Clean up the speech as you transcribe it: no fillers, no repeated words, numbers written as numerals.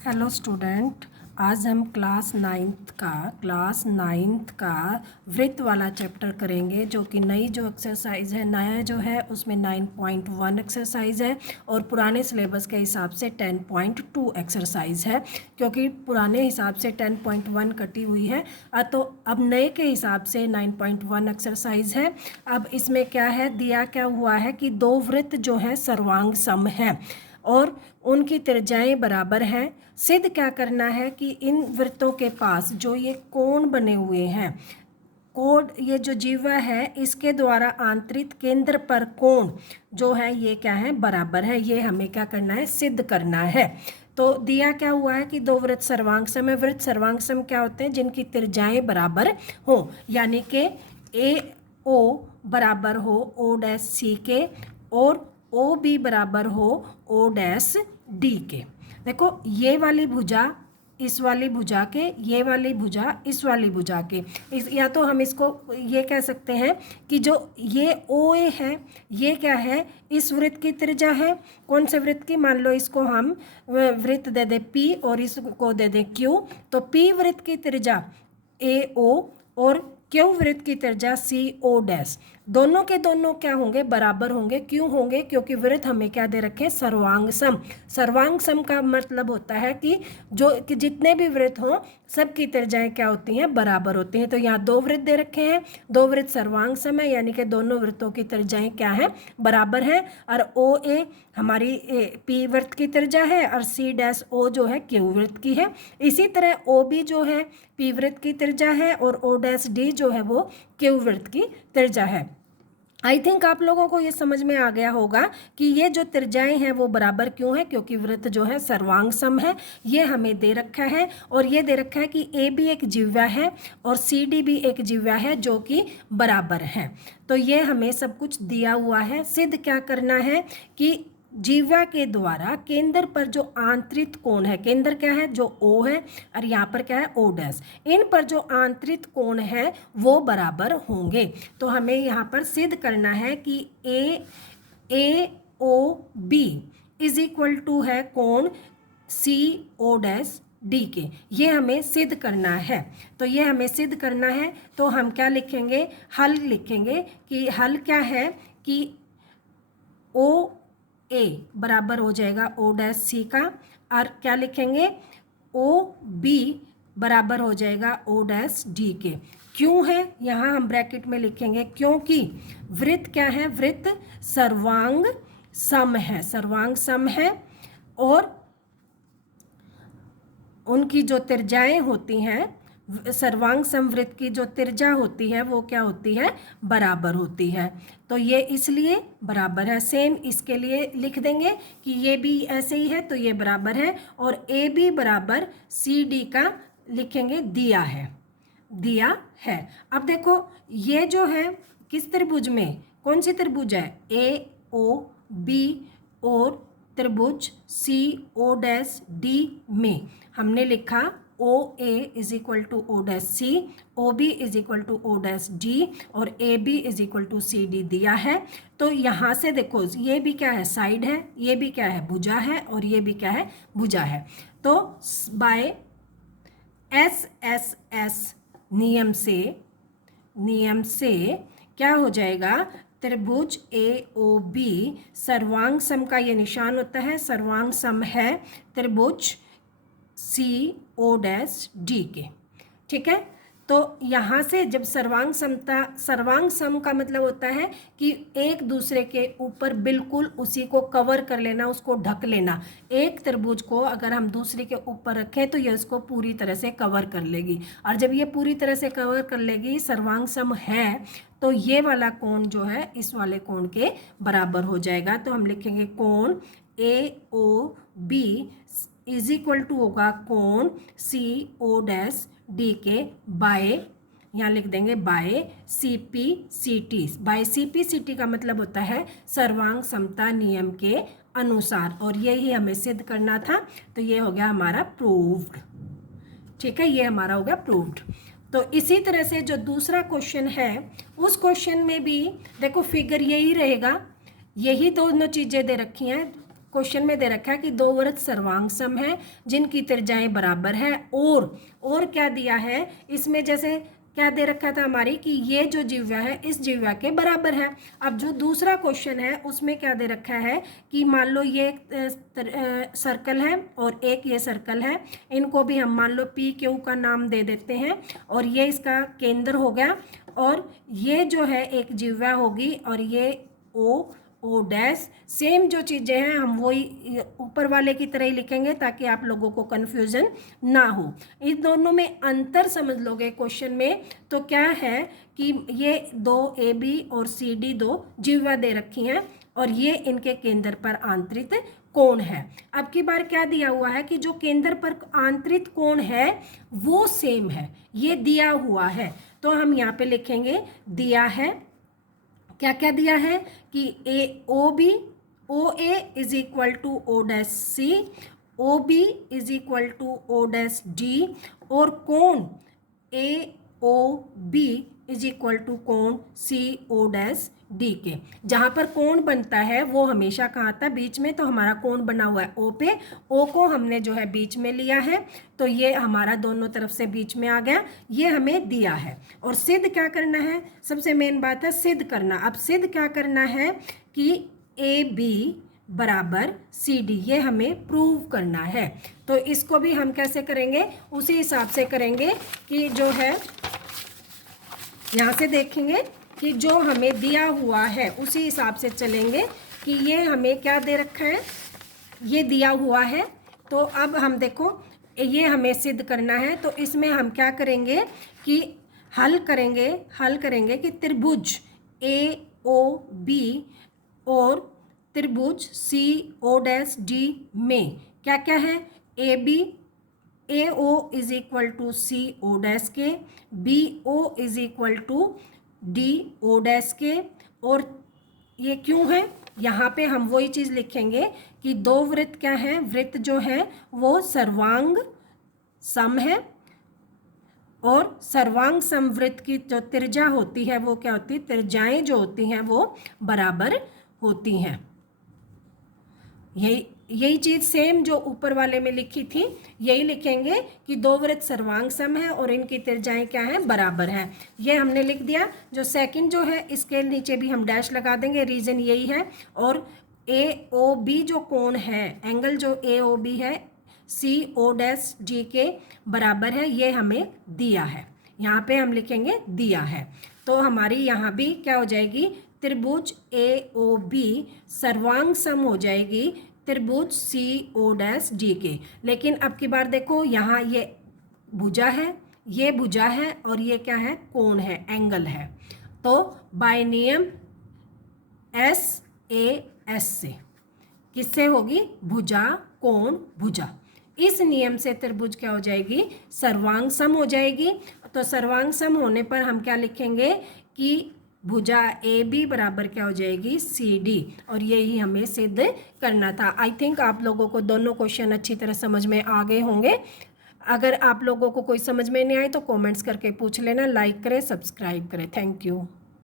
Hello student, आज हम class ninth का वृत्त वाला चैप्टर करेंगे, जो कि नई जो एक्सरसाइज है, नया जो है उसमें 9.1 एक्सरसाइज है और पुराने सिलेबस के हिसाब से 10.2 एक्सरसाइज है। क्योंकि पुराने हिसाब से 10.1 कटी हुई है तो अब नए के हिसाब से 9.1 एक्सरसाइज है। अब इसमें क्या है, दिया क्या हुआ है कि दो वृत्त जो हैं सर्वांग सम हैं और उनकी त्रिज्याएं बराबर हैं। सिद्ध क्या करना है कि इन वृत्तों के पास जो ये कोण बने हुए हैं, कोण ये जो जीवा है इसके द्वारा आंतरिक केंद्र पर कोण जो है ये क्या है, बराबर है। ये हमें क्या करना है, सिद्ध करना है। तो दिया क्या हुआ है कि दो वृत्त सर्वांग सम है। वृत्त सर्वांग सम क्या होते हैं, जिनकी त्रिज्याएं बराबर हो, यानी कि ए ओ बराबर हो ओ डैश सी के और ओ बी बराबर हो ओ डैश डी के। देखो ये वाली भुजा इस वाली भुजा के, ये वाली भुजा इस वाली भुजा के, या तो हम इसको ये कह सकते हैं कि जो ये ओ ए है ये क्या है, इस वृत्त की त्रिज्या है। कौन से वृत्त की, मान लो इसको हम वृत्त दे दे पी और इसको दे दे क्यू, तो पी वृत्त की त्रिज्या ए ओ और क्यू वृत्त की त्रिज्या सी ओ डैश, दोनों के दोनों क्या होंगे, बराबर होंगे। क्यों होंगे, क्योंकि वृत्त हमें क्या दे रखे, सर्वांग सम। सर्वांग सम का मतलब होता है कि जितने भी वृत्त हों सबकी त्रिज्याएं क्या होती हैं, बराबर होती हैं। तो यहाँ दो वृत्त दे रखे हैं, दो वृत्त सर्वांग सम है, यानी कि दोनों वृत्तों की त्रिज्याएं क्या है, बराबर हैं। और ओ ए हमारी पी वृत्त की त्रिज्या है और सी डैश ओ जो है क्यू वृत्त की है। इसी तरह ओ बी जो है पी वृत्त की त्रिज्या है और ओ डैश डी जो है वो क्यू वृत्त की त्रिज्या है। आई थिंक आप लोगों को ये समझ में आ गया होगा कि ये जो त्रिज्याएं हैं वो बराबर क्यों है, क्योंकि वृत्त जो है सर्वांग सम है। ये हमें दे रखा है और ये दे रखा है कि ए भी एक जिह्वा है और सी डी भी एक जिह्वा है जो कि बराबर है। तो ये हमें सब कुछ दिया हुआ है। सिद्ध क्या करना है कि जीवा के द्वारा केंद्र पर जो आंतरिक कोण है, केंद्र क्या है, जो O है और यहाँ पर क्या है O डैश, इन पर जो आंतरिक कोण है वो बराबर होंगे। तो हमें यहाँ पर सिद्ध करना है कि A O B is equal to है कोण सी ओ डैश डी के। ये हमें सिद्ध करना है। तो ये हमें सिद्ध करना है तो हम क्या लिखेंगे, हल लिखेंगे कि हल क्या है कि ओ ए बराबर हो जाएगा ओ डैश सी का, और क्या लिखेंगे, ओ बी बराबर हो जाएगा ओ डैश डी के। क्यों है, यहाँ हम ब्रैकेट में लिखेंगे क्योंकि वृत्त क्या है, वृत्त सर्वांग सम है, सर्वांग सम है और उनकी जो त्रिज्याएं होती हैं, सर्वांग समवृत्त की जो त्रिज्या होती है वो क्या होती है, बराबर होती है। तो ये इसलिए बराबर है। सेम इसके लिए लिख देंगे कि ये भी ऐसे ही है तो ये बराबर है, और ए बी बराबर सी डी का लिखेंगे, दिया है, दिया है। अब देखो ये जो है किस त्रिभुज में, कौन सी त्रिभुज है, ए ओ बी और त्रिभुज सी ओ डैश डी में हमने लिखा O A is equal to O dash C, O B is equal to O dash D और A B is equal to C D दिया है। तो यहाँ से देखो ये भी क्या है, साइड है, ये भी क्या है, भुजा है, और ये भी क्या है, भुजा है। तो बाय एस एस एस नियम से क्या हो जाएगा, त्रिभुज ए ओ बी सर्वांग सम का ये निशान होता है, सर्वांग सम है त्रिभुज सी ओ डैश डी के। ठीक है, तो यहाँ से जब सर्वांग सम का मतलब होता है कि एक दूसरे के ऊपर बिल्कुल उसी को कवर कर लेना, उसको ढक लेना। एक त्रिभुज को अगर हम दूसरे के ऊपर रखें तो ये उसको पूरी तरह से कवर कर लेगी, और जब ये पूरी तरह से कवर कर लेगी, सर्वांग सम है, तो ये वाला कोण जो है इस वाले कोण के बराबर हो जाएगा। तो हम लिखेंगे कोण A O B is equal to होगा कोण सी ओ डैश डी के बाय, यहाँ लिख देंगे by C P C T. By C P C T का मतलब होता है सर्वांग समता नियम के अनुसार, और यही हमें सिद्ध करना था। तो ये हो गया हमारा प्रूव्ड। ठीक है, ये हमारा हो गया प्रूव्ड। तो इसी तरह से जो दूसरा क्वेश्चन है उस क्वेश्चन में भी देखो फिगर यही रहेगा, यही दोनों चीज़ें दे रखी हैं, क्वेश्चन में दे रखा है कि दो वृत्त सर्वांग सम है जिनकी त्रिज्याएं बराबर है, और क्या दिया है इसमें, जैसे क्या दे रखा था हमारी कि ये जो जिह्वा है इस जिह्वा के बराबर है। अब जो दूसरा क्वेश्चन है उसमें क्या दे रखा है कि मान लो ये एक सर्कल है और एक ये सर्कल है, इनको भी हम मान लो पी क्यू का नाम दे देते हैं, और ये इसका केंद्र हो गया, और ये जो है एक जिह्वा होगी, और ये ओ डैश, सेम जो चीज़ें हैं हम वही ऊपर वाले की तरह ही लिखेंगे ताकि आप लोगों को कन्फ्यूज़न ना हो। इस दोनों में अंतर समझ लोगे क्वेश्चन में तो क्या है कि ये दो ए बी और सी डी दो जिह्वा दे रखी हैं और ये इनके केंद्र पर आंतरित कोण है। अब की बार क्या दिया हुआ है कि जो केंद्र पर आंतरित कोण है वो सेम है, ये दिया हुआ है, तो हम यहाँ पे लिखेंगे दिया है, क्या क्या दिया है कि A O B O A is equal to O dash C, O B is equal to O dash D, और कोण A O B is equal to कोण सी ओ डैश डी के। जहाँ पर कोण बनता है वो हमेशा कहाँ आता है, बीच में, तो हमारा कोण बना हुआ है ओ पे, ओ को हमने जो है बीच में लिया है, तो ये हमारा दोनों तरफ से बीच में आ गया, ये हमें दिया है। और सिद्ध क्या करना है, सबसे मेन बात है सिद्ध करना। अब सिद्ध क्या करना है कि ए बी बराबर सी डी, ये हमें प्रूव करना है। तो इसको भी हम कैसे करेंगे, उसी हिसाब से करेंगे कि जो है यहाँ से देखेंगे कि जो हमें दिया हुआ है उसी हिसाब से चलेंगे कि ये हमें क्या दे रखा है, ये दिया हुआ है। तो अब हम देखो ये हमें सिद्ध करना है, तो इसमें हम क्या करेंगे कि हल करेंगे कि त्रिभुज ए ओ बी और त्रिभुज सी ओ डैश डी में क्या क्या है, A B A O is equal to C O dash K, B O is equal to D O dash K, और ये क्यों है, यहाँ पे हम वही चीज़ लिखेंगे कि दो वृत्त क्या है, वृत्त जो है वो सर्वांग सम है, और सर्वांग समवृत्त की जो त्रिज्या होती है वो क्या होती है, त्रिज्याएं जो होती हैं वो बराबर होती हैं। यही चीज़ सेम जो ऊपर वाले में लिखी थी यही लिखेंगे कि दो वृत्त सर्वांग सम है और इनकी त्रिज्याएं क्या है, बराबर हैं। ये हमने लिख दिया। जो सेकंड जो है इसके नीचे भी हम डैश लगा देंगे, रीज़न यही है। और ए ओ बी जो कोण है, एंगल जो ए ओ बी है सी ओ डैश डी के बराबर है, ये हमें दिया है, यहाँ पे हम लिखेंगे दिया है। तो हमारी यहाँ भी क्या हो जाएगी, त्रिभुज ए ओ बी सर्वांग सम हो जाएगी त्रिभुज सी ओ डैश डी के। लेकिन अब की बार देखो यहाँ ये भुजा है, ये भुजा है, और ये क्या है, कोण है, एंगल है। तो बाय नियम एस ए एस से किससे होगी, भुजा कोण भुजा, इस नियम से त्रिभुज क्या हो जाएगी, सर्वांग सम हो जाएगी। तो सर्वांग सम होने पर हम क्या लिखेंगे कि भुजा ए बी बराबर क्या हो जाएगी, सी डी, और यही हमें सिद्ध करना था। आई थिंक आप लोगों को दोनों क्वेश्चन अच्छी तरह समझ में आ गए होंगे। अगर आप लोगों को कोई समझ में नहीं आए तो कमेंट्स करके पूछ लेना, लाइक करें, सब्सक्राइब करें। Thank you.